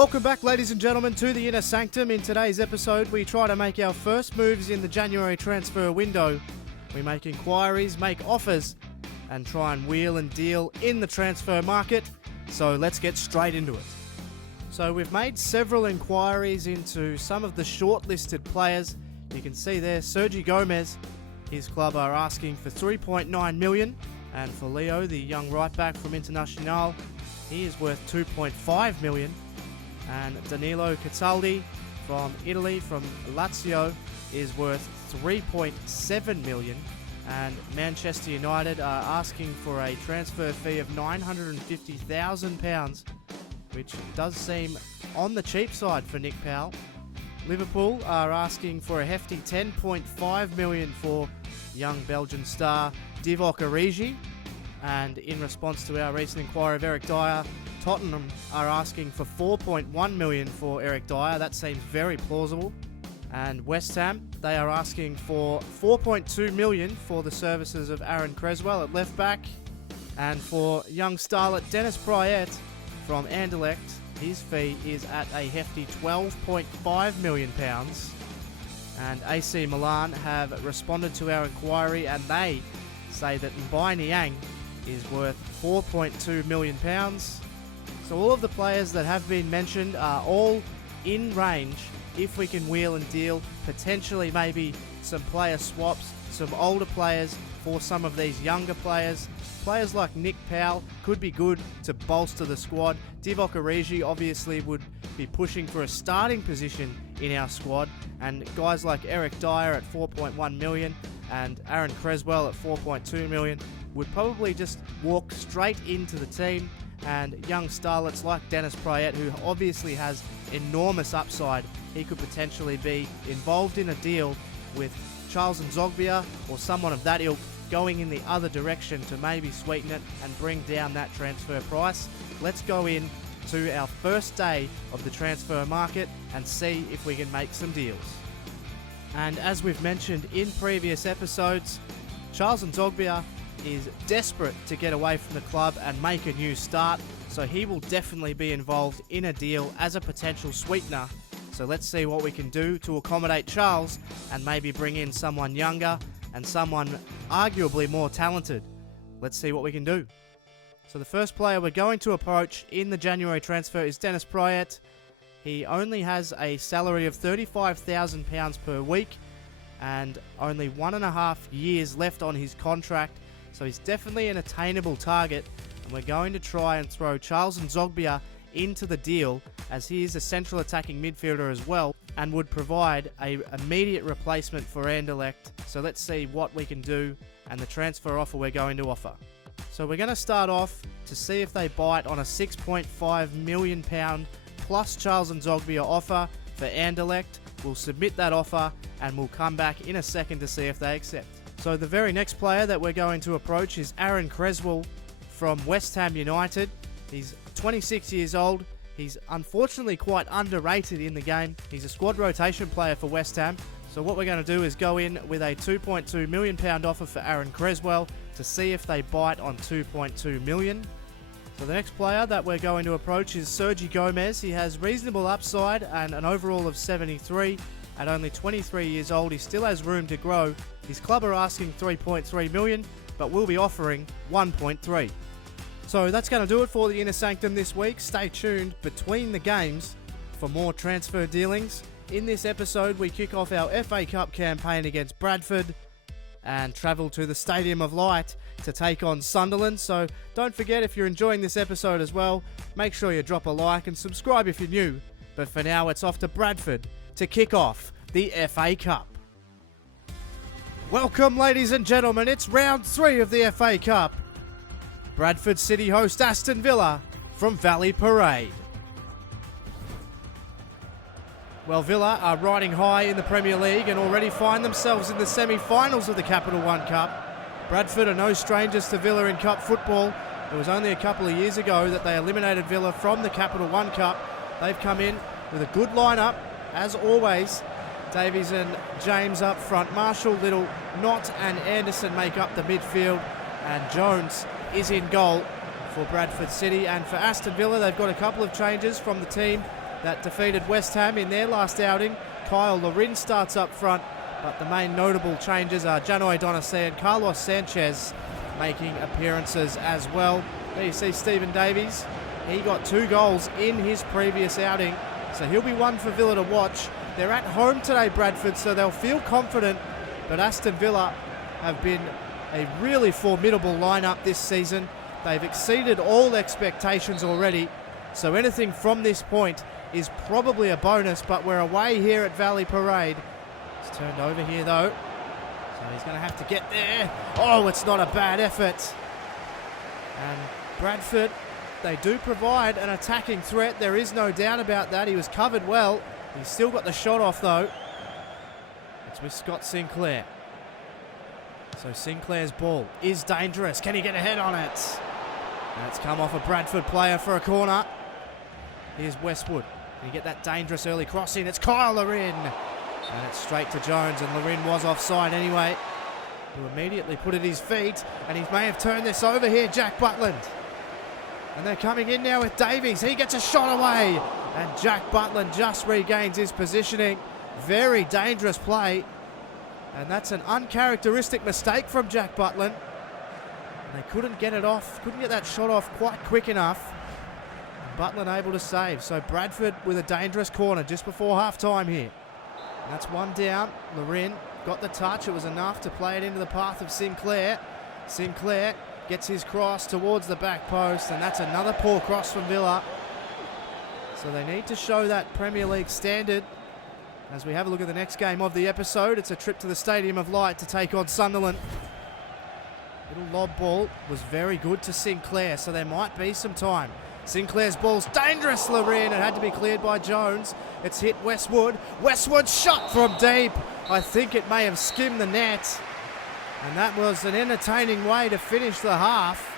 Welcome back, ladies and gentlemen, to the Inner Sanctum. In today's episode, we try to make our first moves in the January transfer window. We make inquiries, make offers, and try and wheel and deal in the transfer market. So let's get straight into it. So we've made several inquiries into some of the shortlisted players. You can see there, Sergi Gomez, his club are asking for 3.9 million. And for Leo, the young right back from Internazionale, he is worth 2.5 million. And Danilo Cataldi from Italy, from Lazio, is worth 3.7 million. And Manchester United are asking for a transfer fee of £950,000, which does seem on the cheap side for Nick Powell. Liverpool are asking for a hefty 10.5 million for young Belgian star Divock Origi. And in response to our recent inquiry of Eric Dyer, Tottenham are asking for 4.1 million for Eric Dyer. That seems very plausible. And West Ham, they are asking for 4.2 million for the services of Aaron Creswell at left back. And for young starlet Dennis Prayet from Anderlecht, his fee is at a hefty £12.5 million. And AC Milan have responded to our inquiry, and they say that Mbai Niang is worth £4.2 million. So all of the players that have been mentioned are all in range if we can wheel and deal, potentially maybe some player swaps, some older players for some of these younger players. Players like Nick Powell could be good to bolster the squad. Divock Origi obviously would be pushing for a starting position in our squad, and guys like Eric Dyer at 4.1 million and Aaron Creswell at 4.2 million would probably just walk straight into the team. And young starlets like Dennis Prayet, who obviously has enormous upside, he could potentially be involved in a deal with Charles Nzogbia or someone of that ilk, going in the other direction to maybe sweeten it and bring down that transfer price. Let's go in to our first day of the transfer market and see if we can make some deals. And as we've mentioned in previous episodes, Charles Nzogbia is desperate to get away from the club and make a new start, so he will definitely be involved in a deal as a potential sweetener. So let's see what we can do to accommodate Charles and maybe bring in someone younger and someone arguably more talented. Let's see what we can do. So the first player we're going to approach in the January transfer is Dennis Prayet. He only has a salary of £35,000 per week and only 1.5 years left on his contract. So he's definitely an attainable target, and we're going to try and throw Charles Nzogbia into the deal, as he is a central attacking midfielder as well and would provide an immediate replacement for Anderlecht. So let's see what we can do and the transfer offer we're going to offer. So we're going to start off to see if they bite on a £6.5 million plus Charles Nzogbia offer for Anderlecht. We'll submit that offer and we'll come back in a second to see if they accept. So the very next player that we're going to approach is Aaron Creswell from West Ham United. He's 26 years old. He's unfortunately quite underrated in the game. He's a squad rotation player for West Ham. So what we're going to do is go in with a £2.2 million offer for Aaron Creswell to see if they bite on 2.2 million. So the next player that we're going to approach is Sergi Gomez. He has reasonable upside and an overall of 73. At only 23 years old, he still has room to grow. His club are asking 3.3 million, but we'll be offering 1.3. So that's going to do it for the Inner Sanctum this week. Stay tuned between the games for more transfer dealings. In this episode, we kick off our FA Cup campaign against Bradford and travel to the Stadium of Light to take on Sunderland. So don't forget, if you're enjoying this episode as well, make sure you drop a like and subscribe if you're new. But for now, it's off to Bradford to kick off the FA Cup. Welcome, ladies and gentlemen, it's round 3 of the FA Cup. Bradford City host Aston Villa from Valley Parade. Well, Villa are riding high in the Premier League and already find themselves in the semi-finals of the Capital One Cup. Bradford are no strangers to Villa in cup football. It was only a couple of years ago that they eliminated Villa from the Capital One Cup. They've come in with a good lineup, as always. Davies and James up front. Marshall, Little, Knott and Anderson make up the midfield. And Jones is in goal for Bradford City. And for Aston Villa, they've got a couple of changes from the team that defeated West Ham in their last outing. Kyle Lorin starts up front, but the main notable changes are Janoi Donacey and Carlos Sanchez making appearances as well. There you see Stephen Davies. He got 2 goals in his previous outing, so he'll be one for Villa to watch. They're at home today, Bradford, so they'll feel confident, but Aston Villa have been a really formidable lineup this season. They've exceeded all expectations already, so anything from this point is probably a bonus, but we're away here at Valley Parade. It's turned over here though, so he's going to have to get there. Oh, it's not a bad effort. And Bradford, they do provide an attacking threat, there is no doubt about that. He was covered well. He's still got the shot off though. It's with Scott Sinclair. So Sinclair's ball is dangerous. Can he get a head on it? And it's come off a Bradford player for a corner. Here's Westwood. Can he get that dangerous early crossing? It's Kyle Lorin. And it's straight to Jones, and Lorin was offside anyway. Who immediately put at his feet, and he may have turned this over here, Jack Butland. And they're coming in now with Davies. He gets a shot away, and Jack Butland just regains his positioning. Very dangerous play, and that's an uncharacteristic mistake from Jack Butland. And they couldn't get it off, couldn't get that shot off quite quick enough. Butland able to save. So Bradford with a dangerous corner just before half-time here. And that's one down. Lorin got the touch. It was enough to play it into the path of Sinclair. Sinclair gets his cross towards the back post, and that's another poor cross from Villa. So they need to show that Premier League standard. As we have a look at the next game of the episode, it's a trip to the Stadium of Light to take on Sunderland. Little lob ball was very good to Sinclair, so there might be some time. Sinclair's ball's dangerous, Lorin. It had to be cleared by Jones. It's hit Westwood. Westwood shot from deep. I think it may have skimmed the net. And that was an entertaining way to finish the half.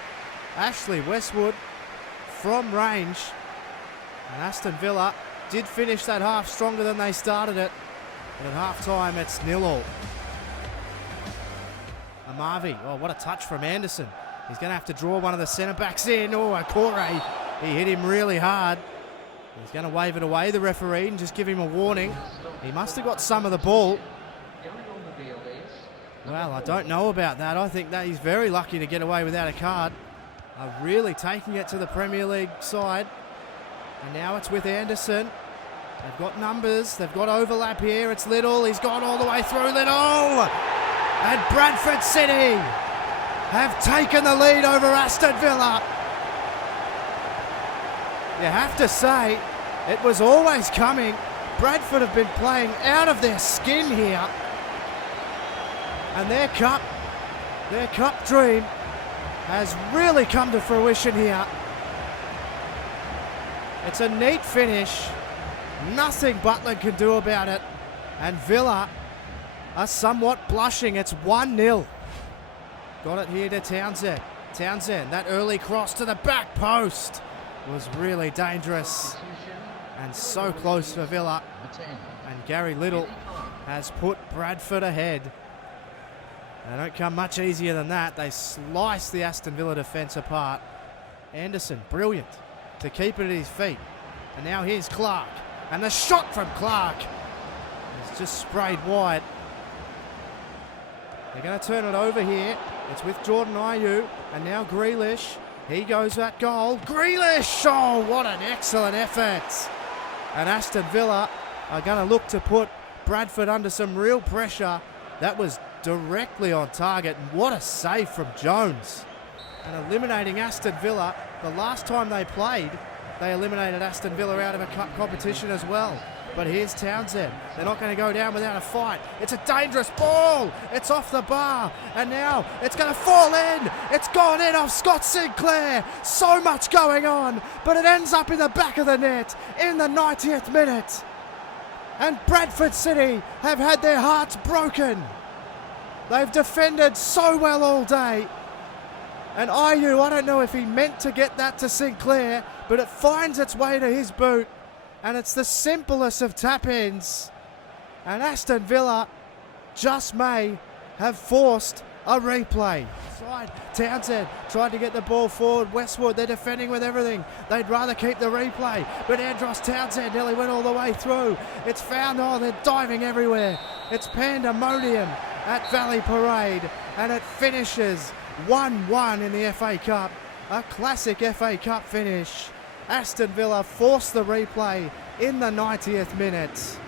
Ashley Westwood from range. And Aston Villa did finish that half stronger than they started it. But at half-time, it's 0-0. Amavi. Oh, what a touch from Anderson. He's going to have to draw one of the centre-backs in. Oh, Akore. He hit him really hard. He's going to wave it away, the referee, and just give him a warning. He must have got some of the ball. Well, I don't know about that. I think that he's very lucky to get away without a card. Really taking it to the Premier League side. And now it's with Anderson. They've got numbers. They've got overlap here. It's Little. He's gone all the way through. Little! And Bradford City have taken the lead over Aston Villa. You have to say, it was always coming. Bradford have been playing out of their skin here. And their cup dream has really come to fruition here. It's a neat finish. Nothing Butland can do about it. And Villa are somewhat blushing. It's 1-0. Got it here to Townsend. Townsend, that early cross to the back post was really dangerous and so close for Villa. And Gary Little has put Bradford ahead. They don't come much easier than that. They slice the Aston Villa defence apart. Anderson, brilliant to keep it at his feet. And now here's Clark. And the shot from Clark is just sprayed wide. They're going to turn it over here. It's with Jordan Ayew. And now Grealish. He goes at goal. Grealish! Oh, what an excellent effort. And Aston Villa are going to look to put Bradford under some real pressure. That was directly on target. And what a save from Jones. And eliminating Aston Villa. The last time they played, they eliminated Aston Villa out of a cup competition as well. But here's Townsend. They're not going to go down without a fight. It's a dangerous ball. It's off the bar. And now it's going to fall in. It's gone in off Scott Sinclair. So much going on. But it ends up in the back of the net in the 90th minute. And Bradford City have had their hearts broken. They've defended so well all day. And Ayew, I don't know if he meant to get that to Sinclair, but it finds its way to his boot. And it's the simplest of tap-ins. And Aston Villa just may have forced a replay. Side, Townsend tried to get the ball forward. Westwood, they're defending with everything. They'd rather keep the replay, but Andros Townsend nearly went all the way through. It's found, oh, they're diving everywhere. It's pandemonium at Valley Parade, and it finishes 1-1 in the FA Cup. A classic FA Cup finish. Aston Villa forced the replay in the 90th minute.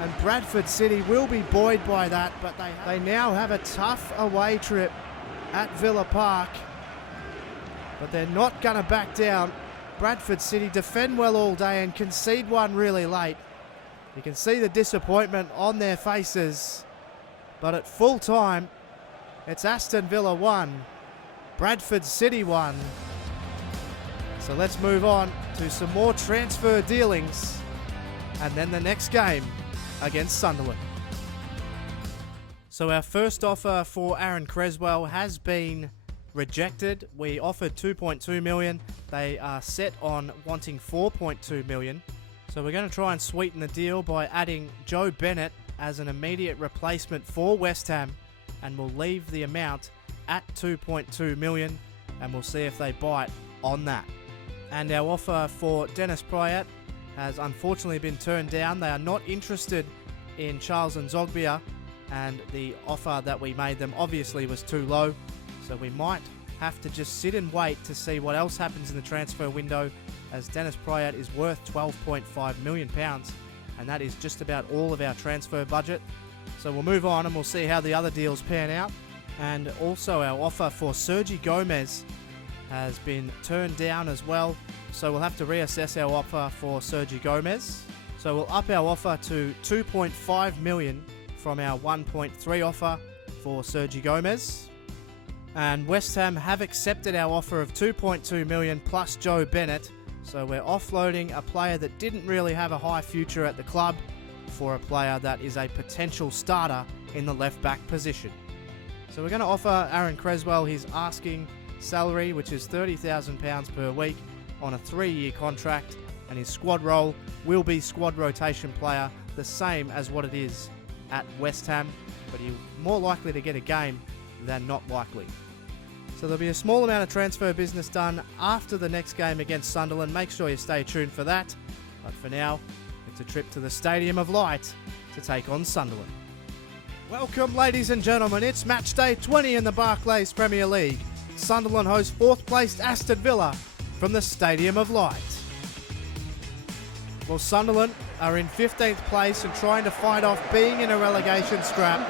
And Bradford City will be buoyed by that, but they now have a tough away trip at Villa Park. But they're not going to back down. Bradford City defend well all day and concede one really late. You can see the disappointment on their faces. But at full time, it's Aston Villa 1, Bradford City 1. So let's move on to some more transfer dealings. And then the next game against Sunderland. So our first offer for Aaron Creswell has been rejected. We offered 2.2 million. They are set on wanting 4.2 million. So we're going to try and sweeten the deal by adding Joe Bennett as an immediate replacement for West Ham, and we'll leave the amount at 2.2 million, and we'll see if they bite on that. And our offer for Dennis Pryatt has unfortunately been turned down. They are not interested in Charles Nzogbia, and the offer that we made them obviously was too low, so we might have to just sit and wait to see what else happens in the transfer window, as Dennis Pryatt is worth £12.5 million, and that is just about all of our transfer budget. So we'll move on and we'll see how the other deals pan out. And also our offer for Sergi Gomez has been turned down as well, so we'll have to reassess our offer for Sergi Gomez. So we'll up our offer to 2.5 million from our 1.3 offer for Sergi Gomez. And West Ham have accepted our offer of 2.2 million plus Joe Bennett, so we're offloading a player that didn't really have a high future at the club for a player that is a potential starter in the left back position. So we're going to offer Aaron Creswell his asking salary, which is £30,000 per week on a 3-year contract, and his squad role will be squad rotation player, the same as what it is at West Ham, but he's more likely to get a game than not likely. So there'll be a small amount of transfer business done after the next game against Sunderland. Make sure you stay tuned for that. But for now, it's a trip to the Stadium of Light to take on Sunderland. Welcome, ladies and gentlemen. It's match day 20 in the Barclays Premier League. Sunderland host 4th placed Aston Villa from the Stadium of Light. Well, Sunderland are in 15th place and trying to fight off being in a relegation scrap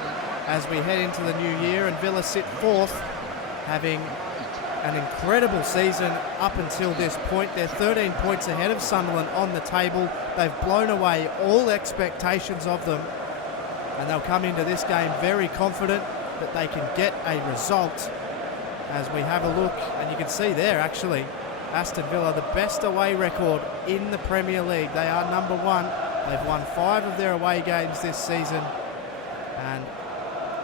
as we head into the new year, and Villa sit 4th, having an incredible season up until this point. They're 13 points ahead of Sunderland on the table. They've blown away all expectations of them, and they'll come into this game very confident that they can get a result. As we have a look, and you can see there actually, Aston Villa, the best away record in the Premier League. They are number 1. They've won 5 of their away games this season, and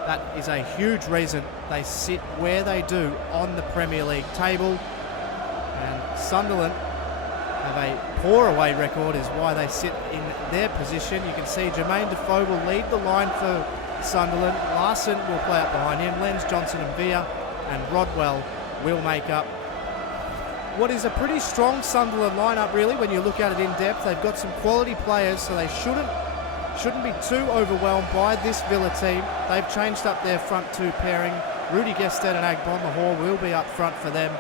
that is a huge reason they sit where they do on the Premier League table. And Sunderland have a poor away record, is why they sit in their position. You can see Jermaine Defoe will lead the line for Sunderland. Larson will play up behind him. Lenz, Johnson and Villa and Rodwell will make up what is a pretty strong Sunderland lineup, really, when you look at it in depth. They've got some quality players, so they shouldn't be too overwhelmed by this Villa team. They've changed up their front 2 pairing. Rudy Gestede and Agbon Lahore will be up front for them.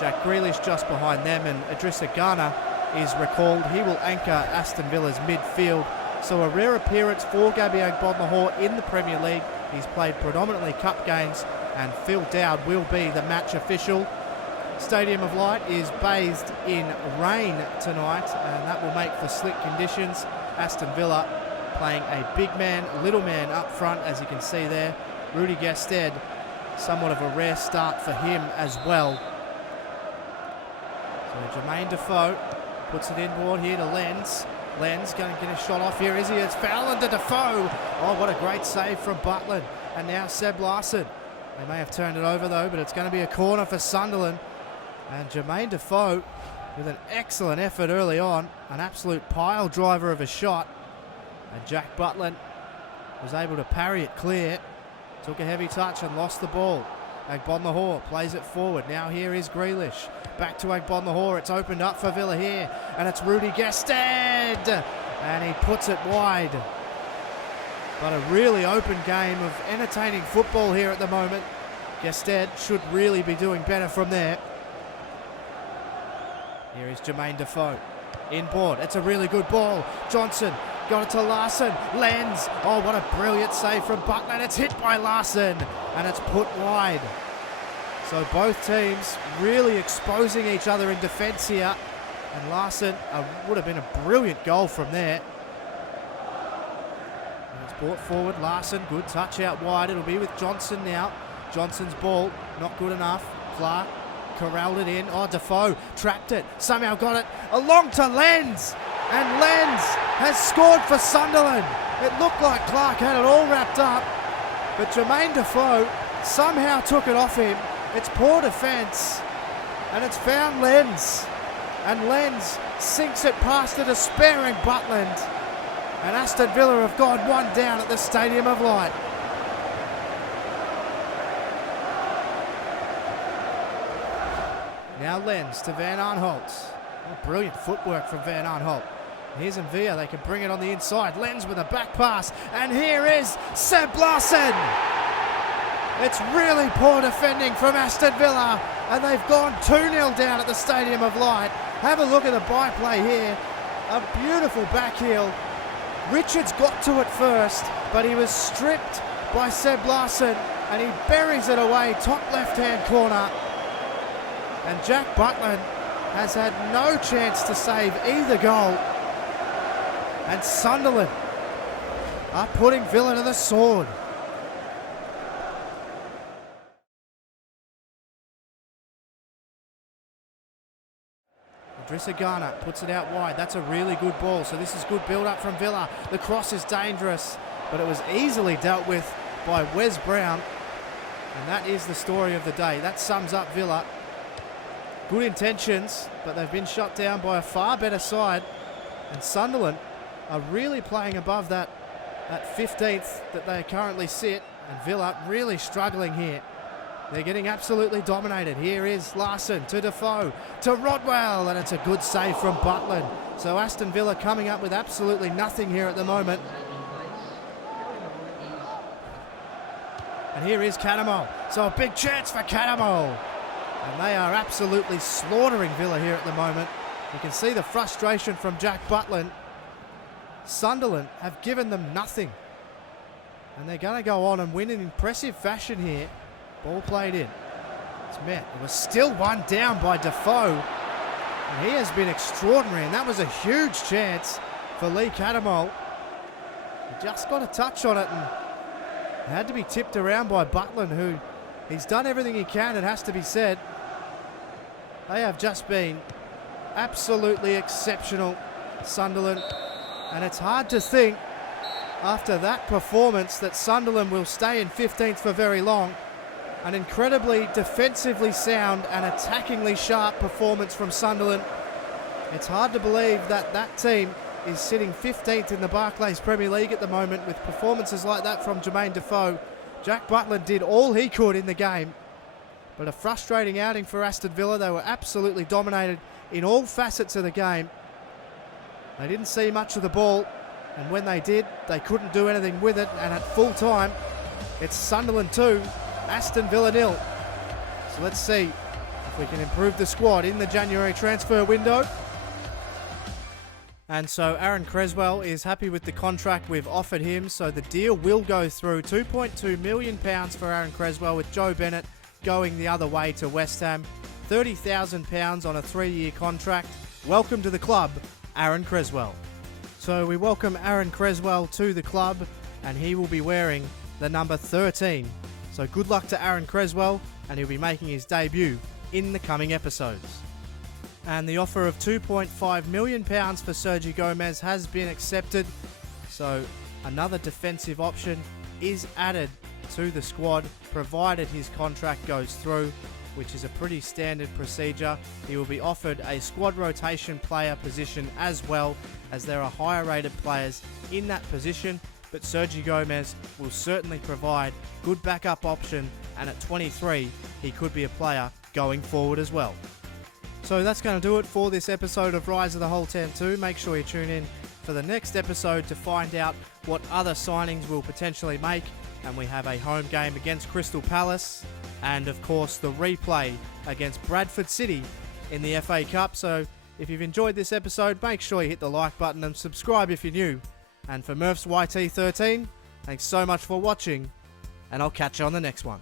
Jack Grealish just behind them, and Idrissa Gana is recalled. He will anchor Aston Villa's midfield. So a rare appearance for Gabby Agbon Lahore in the Premier League. He's played predominantly cup games, and Phil Dowd will be the match official. Stadium of Light is bathed in rain tonight, and that will make for slick conditions. Aston Villa playing a big man, little man up front, as you can see there. Rudy Gestede, somewhat of a rare start for him as well. So Jermaine Defoe puts it inboard here to Lenz. Lenz going to get a shot off here, is he? It's foul into Defoe. Oh, what a great save from Butland. And now Seb Larson. They may have turned it over though, but it's going to be a corner for Sunderland. And Jermaine Defoe with an excellent effort early on. An absolute pile driver of a shot. And Jack Butland was able to parry it clear. Took a heavy touch and lost the ball. Agbonlahor plays it forward. Now here is Grealish. Back to Agbonlahor. It's opened up for Villa here. And it's Rudy Gestede. And he puts it wide. But a really open game of entertaining football here at the moment. Gestede should really be doing better from there. Here is Jermaine Defoe. Inboard. It's a really good ball. Johnson got it to Larson. Lenz. Oh, what a brilliant save from Butland. It's hit by Larson. And it's put wide. So both teams really exposing each other in defence here. And Larson would have been a brilliant goal from there. And it's brought forward. Larson, good touch out wide. It'll be with Johnson now. Johnson's ball, not good enough. Clark corralled it in. Oh, Defoe trapped it. Somehow got it along to Lenz. And Lenz has scored for Sunderland. It looked like Clark had it all wrapped up. But Jermaine Defoe somehow took it off him. It's poor defence. And it's found Lenz. And Lenz sinks it past a despairing Butland. And Aston Villa have gone one down at the Stadium of Light. Now Lenz to Van Aanholt. Oh, brilliant footwork from Van Aanholt. Here's Mvia, they can bring it on the inside. Lenz with a back pass, and here is Seb Larson. It's really poor defending from Aston Villa, and they've gone 2-0 down at the Stadium of Light. Have a look at the byplay here. A beautiful back heel. Richards got to it first, but he was stripped by Seb Larson, and he buries it away, top left-hand corner. And Jack Butland has had no chance to save either goal. And Sunderland are putting Villa to the sword. Idrissa Gana puts it out wide. That's a really good ball. So this is good build-up from Villa. The cross is dangerous, but it was easily dealt with by Wes Brown. And that is the story of the day. That sums up Villa. Good intentions, but they've been shut down by a far better side. And Sunderland are really playing above that 15th that they currently sit. And Villa really struggling here. They're getting absolutely dominated. Here is Larson to Defoe, to Rodwell, and it's a good save from Butland. So Aston Villa coming up with absolutely nothing here at the moment. And here is Canamo. So a big chance for Canamo. And they are absolutely slaughtering Villa here at the moment. You can see the frustration from Jack Butland. Sunderland have given them nothing. And they're going to go on and win in impressive fashion here. Ball played in. It's met. It was still one down by Defoe. And he has been extraordinary. And that was a huge chance for Lee Cattermole. He just got a touch on it and it had to be tipped around by Butland, who he's done everything he can, it has to be said. They have just been absolutely exceptional, Sunderland. And it's hard to think, after that performance, that Sunderland will stay in 15th for very long. An incredibly defensively sound and attackingly sharp performance from Sunderland. It's hard to believe that that team is sitting 15th in the Barclays Premier League at the moment with performances like that from Jermaine Defoe. Jack Butland did all he could in the game, but a frustrating outing for Aston Villa. They were absolutely dominated in all facets of the game. They didn't see much of the ball, and when they did, they couldn't do anything with it, and at full time, it's Sunderland 2, Aston Villa 0. So let's see if we can improve the squad in the January transfer window. And so Aaron Creswell is happy with the contract we've offered him, so the deal will go through. £2.2 million for Aaron Creswell, with Joe Bennett going the other way to West Ham. £30,000 on a 3-year contract. Welcome to the club, Aaron Creswell. So we welcome Aaron Creswell to the club, and he will be wearing the number 13. So good luck to Aaron Creswell, and he'll be making his debut in the coming episodes. And the offer of £2.5 million for Sergio Gomez has been accepted. So another defensive option is added to the squad, provided his contract goes through, which is a pretty standard procedure. He will be offered a squad rotation player position as well, as there are higher rated players in that position. but Sergio Gomez will certainly provide good backup option, and at 23 he could be a player going forward as well. So that's going to do it for this episode of Rise of the Holte End 2. Make sure you tune in for the next episode to find out what other signings we'll potentially make, and we have a home game against Crystal Palace and of course the replay against Bradford City in the FA Cup. So if you've enjoyed this episode, make sure you hit the like button and subscribe if you're new. And for Murph's YT13, thanks so much for watching, and I'll catch you on the next one.